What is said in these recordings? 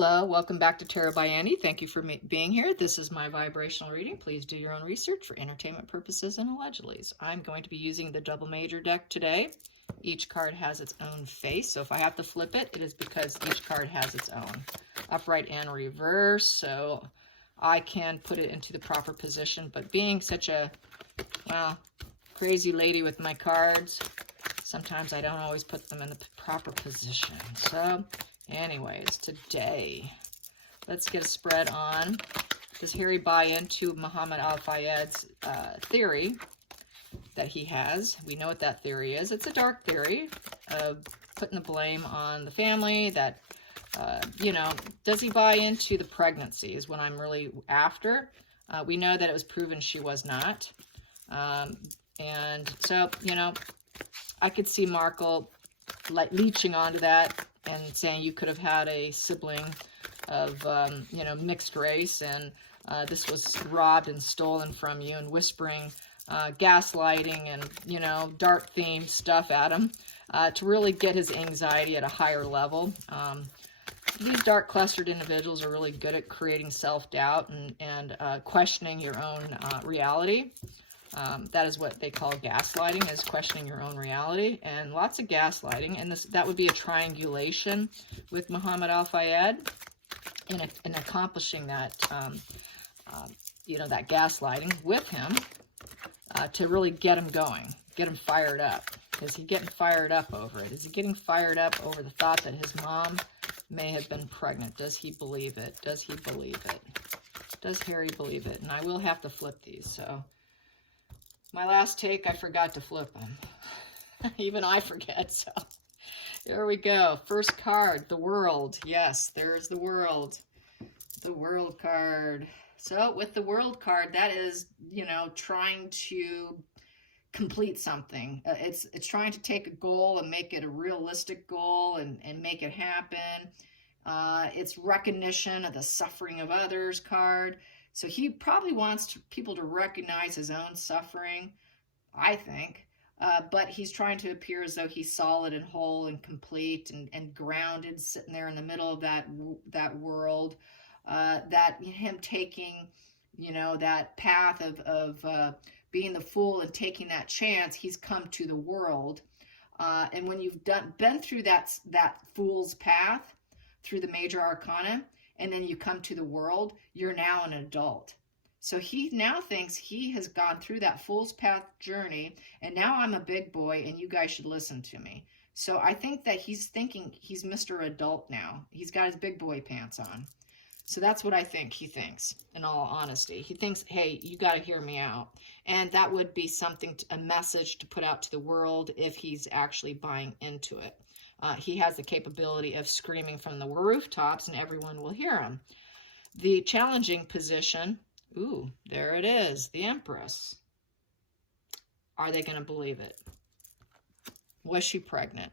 Hello, welcome back to Tarot by Andy. Thank you for being here. This is my vibrational reading. Please do your own research for entertainment purposes and allegedly. I'm going to be using the double major deck today. Each card has its own face, so if I have to flip it, it is because each card has its own. Upright and reverse, so I can put it into the proper position, but being such a, well, crazy lady with my cards, sometimes I don't always put them in the proper position. So anyways, today, let's get a spread on. Does Harry buy into Muhammad Al-Fayed's theory that he has? We know what that theory is. It's a dark theory of putting the blame on the family. That, you know, does he buy into the pregnancy is what I'm really after. We know that it was proven she was not. And so, you know, I could see Markle like leeching onto that and saying you could have had a sibling of, you know, mixed race, and this was robbed and stolen from you, and whispering gaslighting and, you know, dark themed stuff at him to really get his anxiety at a higher level. These dark clustered individuals are really good at creating self-doubt and questioning your own reality. That is what they call gaslighting, is questioning your own reality, and lots of gaslighting. And that would be a triangulation with Muhammad Al-Fayed in accomplishing that, you know, that gaslighting with him to really get him going, get him fired up. Is he getting fired up over it? Is he getting fired up over the thought that his mom may have been pregnant? Does he believe it? Does he believe it? Does Harry believe it? And I will have to flip these, so... My last take, I forgot to flip them. Even I forget, so here we go. First card, the World. Yes, there's the World. The World card. So with the World card, that is, you know, trying to complete something. It's trying to take a goal and make it a realistic goal and make it happen. It's recognition of the suffering of others card. So he probably wants people to recognize his own suffering, I think, but he's trying to appear as though he's solid and whole and complete and grounded, sitting there in the middle of that world. That him taking, you know, that path of being the fool and taking that chance, he's come to the world. And when you've been through that fool's path, through the major arcana, and then you come to the world, you're now an adult. So he now thinks he has gone through that fool's path journey, and now I'm a big boy, and you guys should listen to me. So I think that he's thinking he's Mr. Adult now. He's got his big boy pants on. So that's what I think he thinks, in all honesty. He thinks, hey, you got to hear me out. And that would be something, a message to put out to the world if he's actually buying into it. He has the capability of screaming from the rooftops and everyone will hear him. The challenging position, ooh, there it is, the Empress. Are they going to believe it? Was she pregnant?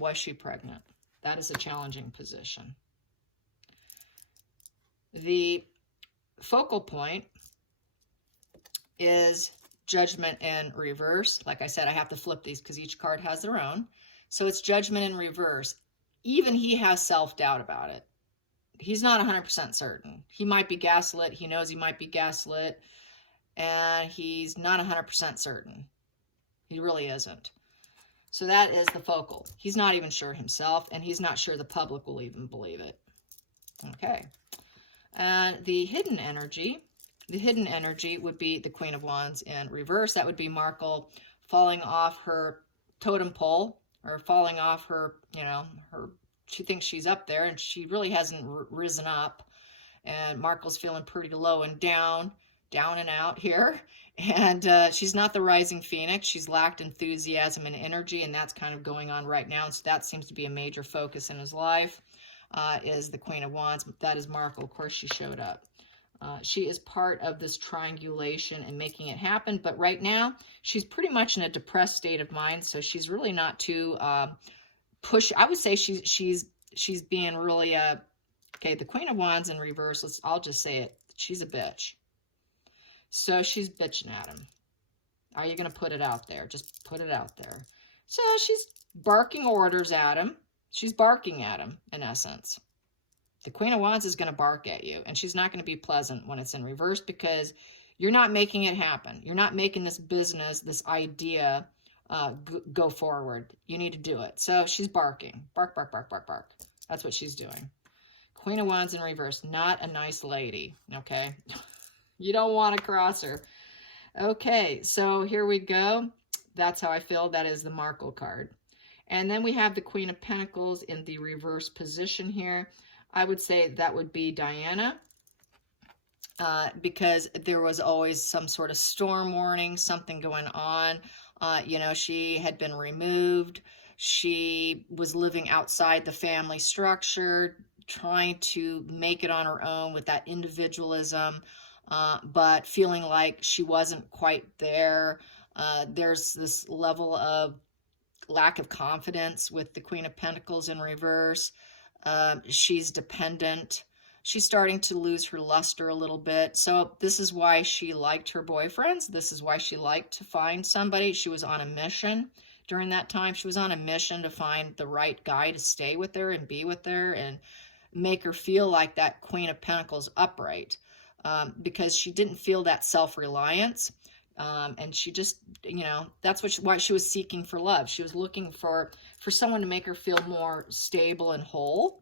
Was she pregnant? That is a challenging position. The focal point is Judgment in reverse. Like I said, I have to flip these because each card has their own. So it's Judgment in reverse. Even he has self-doubt about it. He's not 100% certain. He might be gaslit. He knows he might be gaslit. And he's not 100% certain. He really isn't. So that is the focal. He's not even sure himself, and he's not sure the public will even believe it. Okay. And the hidden energy would be the Queen of Wands in reverse. That would be Markle falling off her totem pole, or falling off her, you know, she thinks she's up there and she really hasn't risen up. And Markle's feeling pretty low and down and out here. And she's not the rising phoenix. She's lacked enthusiasm and energy, and that's kind of going on right now. And so that seems to be a major focus in his life, is the Queen of Wands. That is Markle. Of course, she showed up. She is part of this triangulation and making it happen. But right now, she's pretty much in a depressed state of mind. So she's really not too push. I would say she's being really okay. The Queen of Wands in reverse. I'll just say it. She's a bitch. So she's bitching at him. Are you going to put it out there? Just put it out there. So she's barking orders at him. She's barking at him, in essence. The Queen of Wands is going to bark at you, and she's not going to be pleasant when it's in reverse because you're not making it happen. You're not making this business, this idea go forward. You need to do it. So she's barking. Bark, bark, bark, bark, bark. That's what she's doing. Queen of Wands in reverse. Not a nice lady, okay? You don't want to cross her. Okay, so here we go. That's how I feel. That is the Markle card. And then we have the Queen of Pentacles in the reverse position here. I would say that would be Diana, because there was always some sort of storm warning, something going on. You know, she had been removed. She was living outside the family structure, trying to make it on her own with that individualism, but feeling like she wasn't quite there. There's this level of lack of confidence with the Queen of Pentacles in reverse. She's dependent. She's starting to lose her luster a little bit. So this is why she liked her boyfriends. This is why she liked to find somebody. She was on a mission during that time. She was on a mission to find the right guy to stay with her and be with her and make her feel like that Queen of Pentacles upright, because she didn't feel that self-reliance. And she just, you know, that's why she was seeking for love. She was looking for someone to make her feel more stable and whole.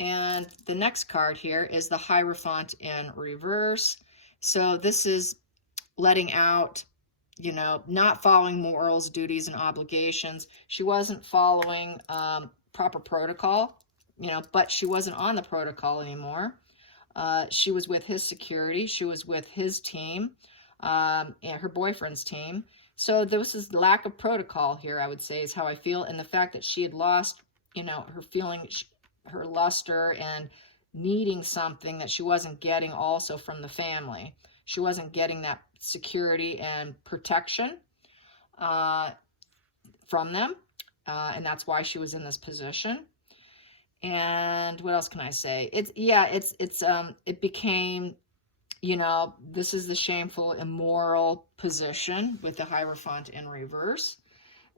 And the next card here is the Hierophant in reverse. So this is letting out, you know, not following morals, duties, and obligations. She wasn't following proper protocol, you know, but she wasn't on the protocol anymore. She was with his security. She was with his team, and her boyfriend's team. So this is lack of protocol here, I would say, is how I feel. And the fact that she had lost, you know, her feeling, her luster, and needing something that she wasn't getting also from the family. She wasn't getting that security and protection from them. And that's why she was in this position. And what else can I say? It became, you know, this is the shameful, immoral position with the Hierophant in reverse.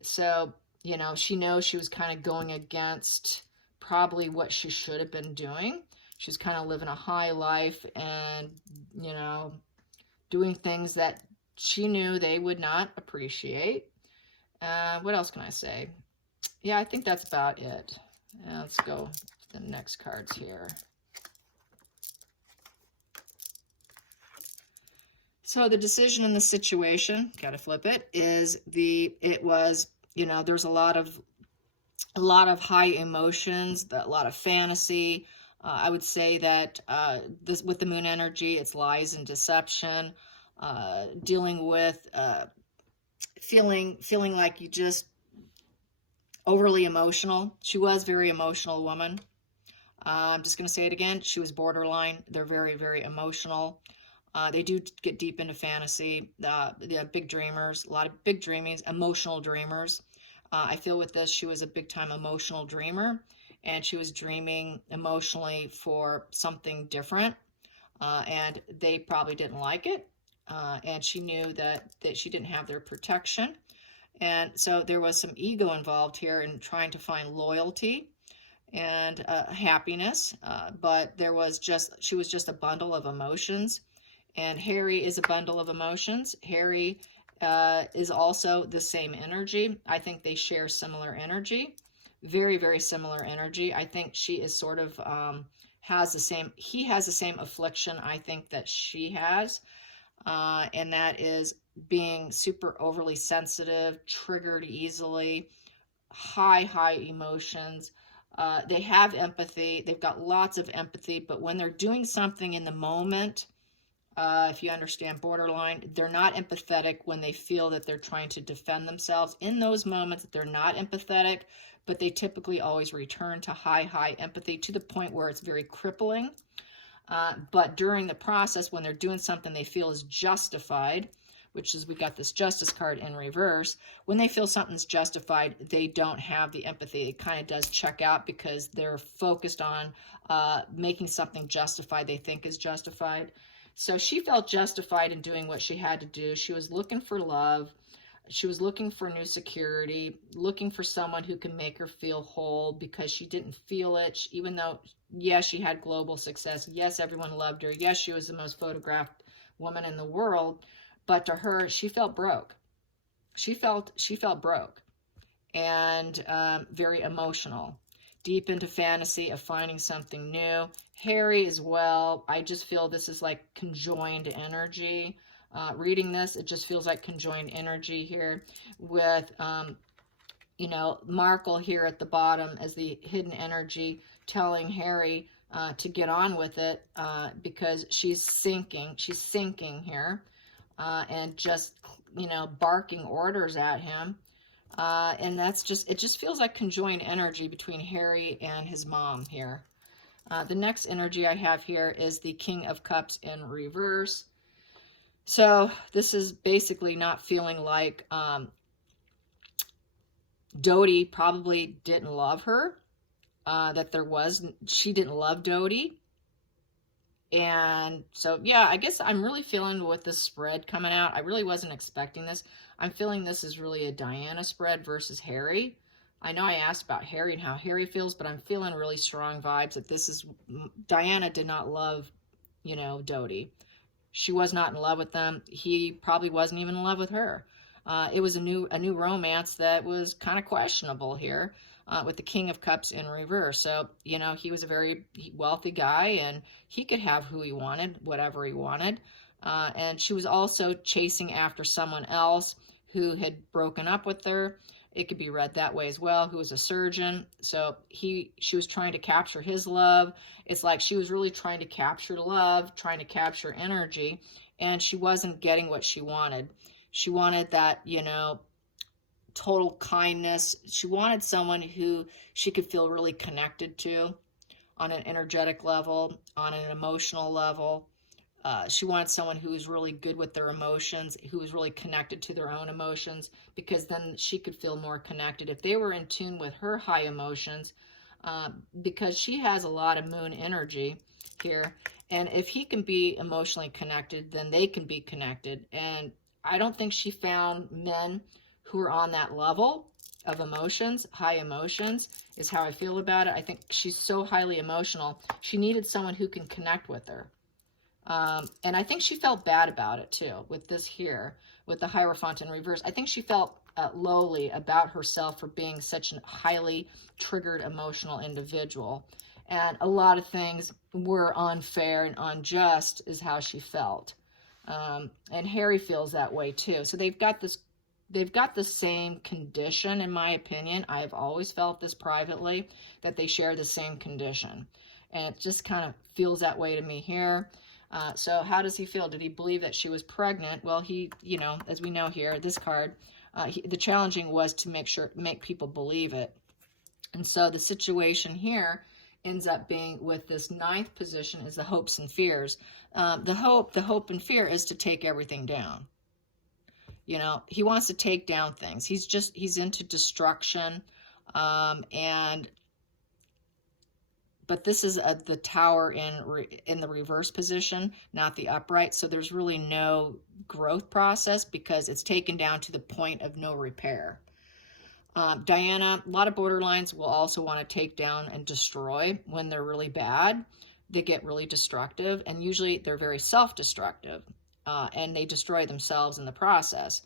So, you know, she knows she was kind of going against probably what she should have been doing. She was kind of living a high life and, you know, doing things that she knew they would not appreciate. What else can I say? Yeah, I think that's about it. Let's go to the next cards here. So the decision in the situation, gotta flip it, it was, you know, there's a lot of high emotions, a lot of fantasy. I would say that this, with the moon energy, it's lies and deception, dealing with feeling like you just overly emotional. She was a very emotional woman. I'm just going to say it again. She was borderline. They're very, very emotional. They do get deep into fantasy. They're big dreamers, a lot of big dreamings, emotional dreamers. I feel with this, she was a big time emotional dreamer, and she was dreaming emotionally for something different. And they probably didn't like it. And she knew that she didn't have their protection. And so there was some ego involved here in trying to find loyalty and happiness. But she was just a bundle of emotions. And Harry is a bundle of emotions. Harry is also the same energy. I think they share similar energy. Very, very similar energy. I think she is sort of, he has the same affliction I think that she has. And that is being super overly sensitive, triggered easily, high emotions. They have empathy. They've got lots of empathy, but when they're doing something in the moment, if you understand borderline, they're not empathetic when they feel that they're trying to defend themselves. In those moments, they're not empathetic, but they typically always return to high empathy to the point where it's very crippling. But during the process, when they're doing something they feel is justified, which is, we got this Justice card in reverse, when they feel something's justified, they don't have the empathy. It kind of does check out because they're focused on making something justified they think is justified. So she felt justified in doing what she had to do. She was looking for love. she was looking for new security, looking for someone who can make her feel whole because she didn't feel it. Even though, yes, she had global success. Yes, everyone loved her. Yes, she was the most photographed woman in the world. But to her, she felt broke. She felt broke and very emotional, deep into fantasy of finding something new. Harry as well. I just feel this is like conjoined energy. Reading this, it just feels like conjoined energy here with, you know, Markle here at the bottom as the hidden energy telling Harry to get on with it because she's sinking here and just, you know, barking orders at him. And that's just, it just feels like conjoined energy between Harry and his mom here. The next energy I have here is the King of Cups in reverse. So this is basically not feeling like Dodie probably didn't love her, she didn't love Dodie. And so, yeah, I guess I'm really feeling with this spread coming out. I really wasn't expecting this. I'm feeling this is really a Diana spread versus Harry. I know I asked about Harry and how Harry feels, but I'm feeling really strong vibes that this is, Diana did not love, you know, Dodie. She was not in love with them. He probably wasn't even in love with her. It was a new romance that was kind of questionable here with the King of Cups in reverse. So, you know, he was a very wealthy guy and he could have who he wanted, whatever he wanted. And she was also chasing after someone else who had broken up with her. It could be read that way as well, who was a surgeon. So she was trying to capture his love. It's like she was really trying to capture love, trying to capture energy, and she wasn't getting what she wanted. She wanted that, you know, total kindness. She wanted someone who she could feel really connected to on an energetic level, on an emotional level. She wanted someone who was really good with their emotions, who was really connected to their own emotions, because then she could feel more connected. If they were in tune with her high emotions, because she has a lot of moon energy here, and if he can be emotionally connected, then they can be connected. And I don't think she found men who are on that level of emotions, high emotions, is how I feel about it. I think she's so highly emotional. She needed someone who can connect with her. And I think she felt bad about it too, with this here, with the Hierophant in reverse. I think she felt lowly about herself for being such a highly triggered emotional individual. And a lot of things were unfair and unjust is how she felt. And Harry feels that way too. So they've got the same condition, in my opinion. I have always felt this privately, that they share the same condition. And it just kind of feels that way to me here. So how does he feel? Did he believe that she was pregnant? Well, he, you know, as we know here, this card, the challenging was to make people believe it. And so the situation here ends up being with this ninth position is the hopes and fears. The hope and fear is to take everything down. You know, he wants to take down things. He's into destruction. But this is the tower in the reverse position, not the upright. So there's really no growth process because it's taken down to the point of no repair. Diana, a lot of borderlines will also want to take down and destroy when they're really bad. They get really destructive, and usually they're very self-destructive, and they destroy themselves in the process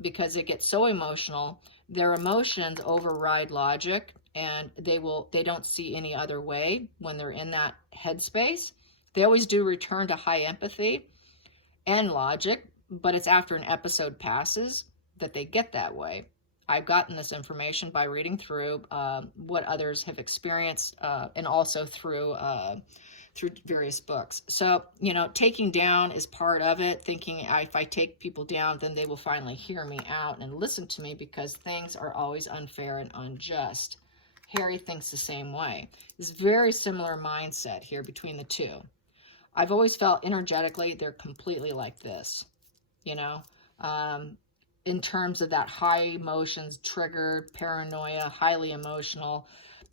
because they get so emotional. Their emotions override logic, and they don't see any other way when they're in that headspace. They always do return to high empathy and logic, but it's after an episode passes that they get that way. I've gotten this information by reading through what others have experienced and also through various books. So, you know, taking down is part of it, thinking if I take people down, then they will finally hear me out and listen to me because things are always unfair and unjust. Harry thinks the same way. It's very similar mindset here between the two. I've always felt energetically they're completely like this, you know, in terms of that high emotions, triggered, paranoia, highly emotional,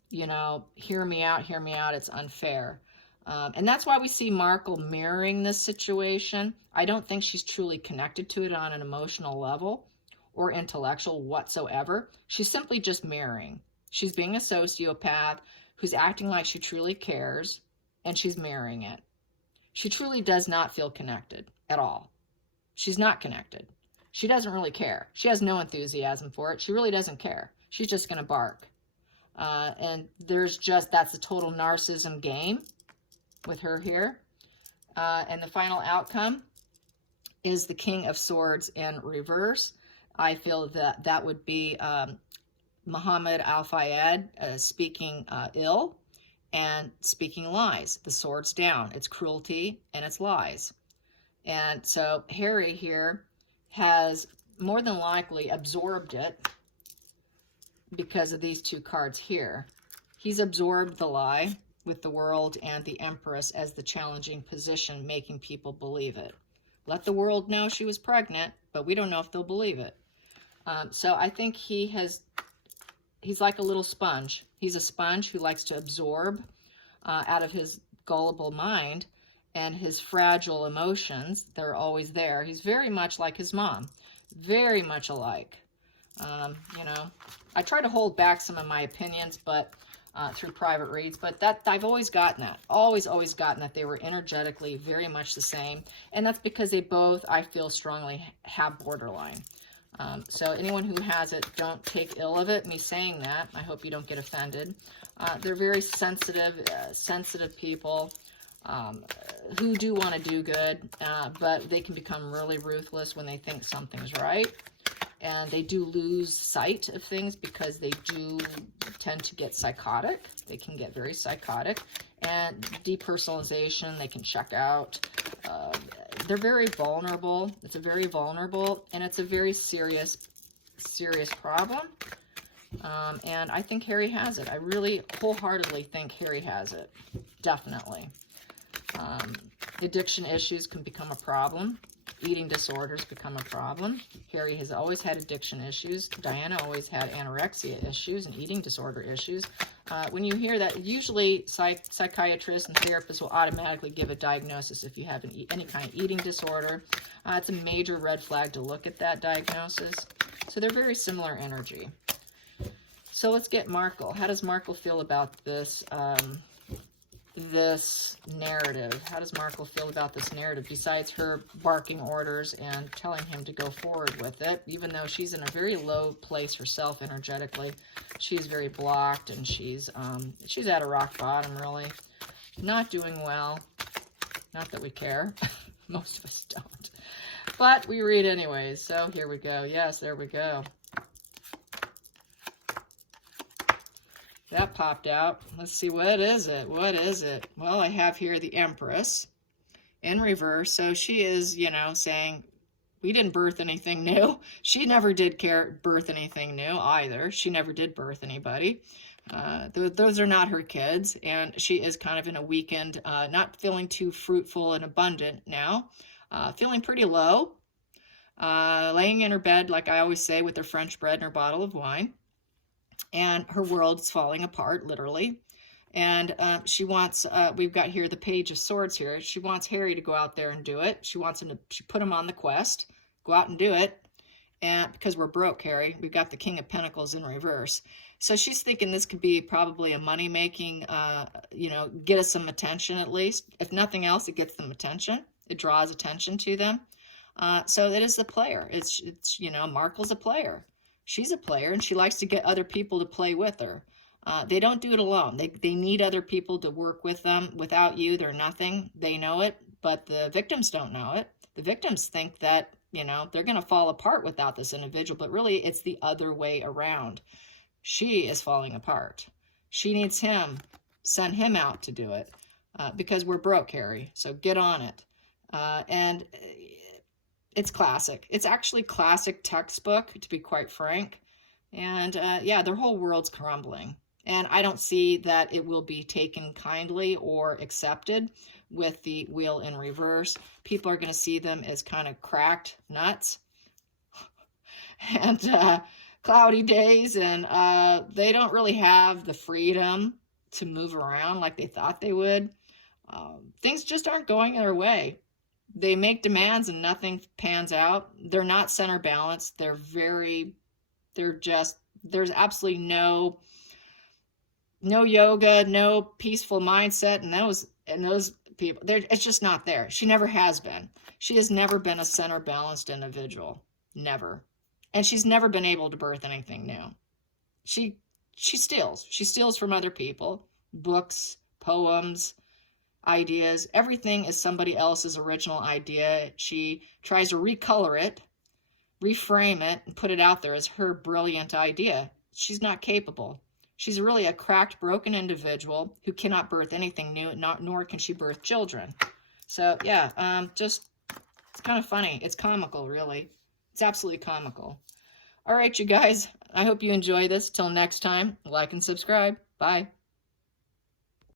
you know, hear me out, it's unfair. And that's why we see Markle mirroring this situation. I don't think she's truly connected to it on an emotional level or intellectual whatsoever. She's simply just mirroring. She's being a sociopath who's acting like she truly cares, and she's mirroring it. She truly does not feel connected at all. She's not connected. She doesn't really care. She has no enthusiasm for it. She really doesn't care. She's just going to bark. And that's a total narcissism game with her here. And the final outcome is the King of Swords in reverse. I feel that that would be Muhammad Al-Fayed speaking ill and speaking lies. The sword's down. It's cruelty and it's lies. And so Harry here has more than likely absorbed it because of these two cards here. He's absorbed the lie with the World and the Empress as the challenging position, making people believe it. Let the world know she was pregnant, but we don't know if they'll believe it. So I think he's like a little sponge. He's a sponge who likes to absorb out of his gullible mind and his fragile emotions. They're always there. He's very much like his mom, very much alike. You know, I try to hold back some of my opinions, but through private reads, but that I've always gotten that, always gotten that they were energetically very much the same, and that's because they both, I feel strongly, have borderline. So anyone who has it, don't take ill of it, me saying that. I hope you don't get offended. They're very sensitive people who do want to do good, but they can become really ruthless when they think something's right. And they do lose sight of things because they do tend to get psychotic. They can get very psychotic. And depersonalization, they can check out. They're very vulnerable. It's a very vulnerable, and it's a very serious problem. And I think Harry has it. I really wholeheartedly think Harry has it. Definitely. Addiction issues can become a problem. Eating disorders become a problem. Harry has always had addiction issues. Diana always had anorexia issues and eating disorder issues. When you hear that, usually psychiatrists and therapists will automatically give a diagnosis if you have any kind of eating disorder. It's a major red flag to look at that diagnosis. So they're very similar energy. So let's get Markle. How does Markle feel about this this narrative? How does Markle feel about this narrative, besides her barking orders and telling him to go forward with it? Even though she's in a very low place herself energetically, she's very blocked, and she's at a rock bottom, really. Not doing well. Not that we care. Most of us don't. But we read anyways, so here we go. Yes, there we go. That popped out. Let's see, what is it? What is it? Well, I have here the Empress in reverse. So she is, you know, saying, we didn't birth anything new. She never did birth anything new either. She never did birth anybody. Those are not her kids. And she is kind of in a weakened, not feeling too fruitful and abundant now. Feeling pretty low. Laying in her bed, like I always say, with her French bread and her bottle of wine. And her world's falling apart, literally. And she wants, we've got here the Page of Swords here. She wants Harry to go out there and do it. She wants him to, she put him on the quest, go out and do it. And because we're broke, Harry, we've got the King of Pentacles in reverse. So she's thinking this could be probably a money-making, you know, get us some attention at least. If nothing else, it gets them attention. It draws attention to them. So it is the player. It's you know, Markle's a player. She's a player, and she likes to get other people to play with her. They don't do it alone. They need other people to work with them. Without you, they're nothing. They know it, but the victims don't know it. The victims think that, you know, they're going to fall apart without this individual, but really it's the other way around. She is falling apart. She needs him. Send him out to do it because we're broke, Harry. So get on it. And it's classic. It's actually classic textbook, to be quite frank. And yeah, their whole world's crumbling. And I don't see that it will be taken kindly or accepted with the Wheel in reverse. People are going to see them as kind of cracked nuts and cloudy days. And they don't really have the freedom to move around like they thought they would. Things just aren't going their way. they make demands and nothing pans out. They're not center balanced. There's absolutely no yoga, no peaceful mindset, and those people. It's just not there. She never has been. She has never been a center balanced individual. Never. And she's never been able to birth anything new. She steals. She steals from other people. Books, poems, ideas. Everything is somebody else's original idea. She tries to recolor it, reframe it, and put it out there as her brilliant idea. She's not capable. She's really a cracked, broken individual who cannot birth anything new, nor can she birth children. So, yeah, it's kind of funny. It's comical, really. It's absolutely comical. All right, you guys, I hope you enjoy this. Till next time, like and subscribe. Bye.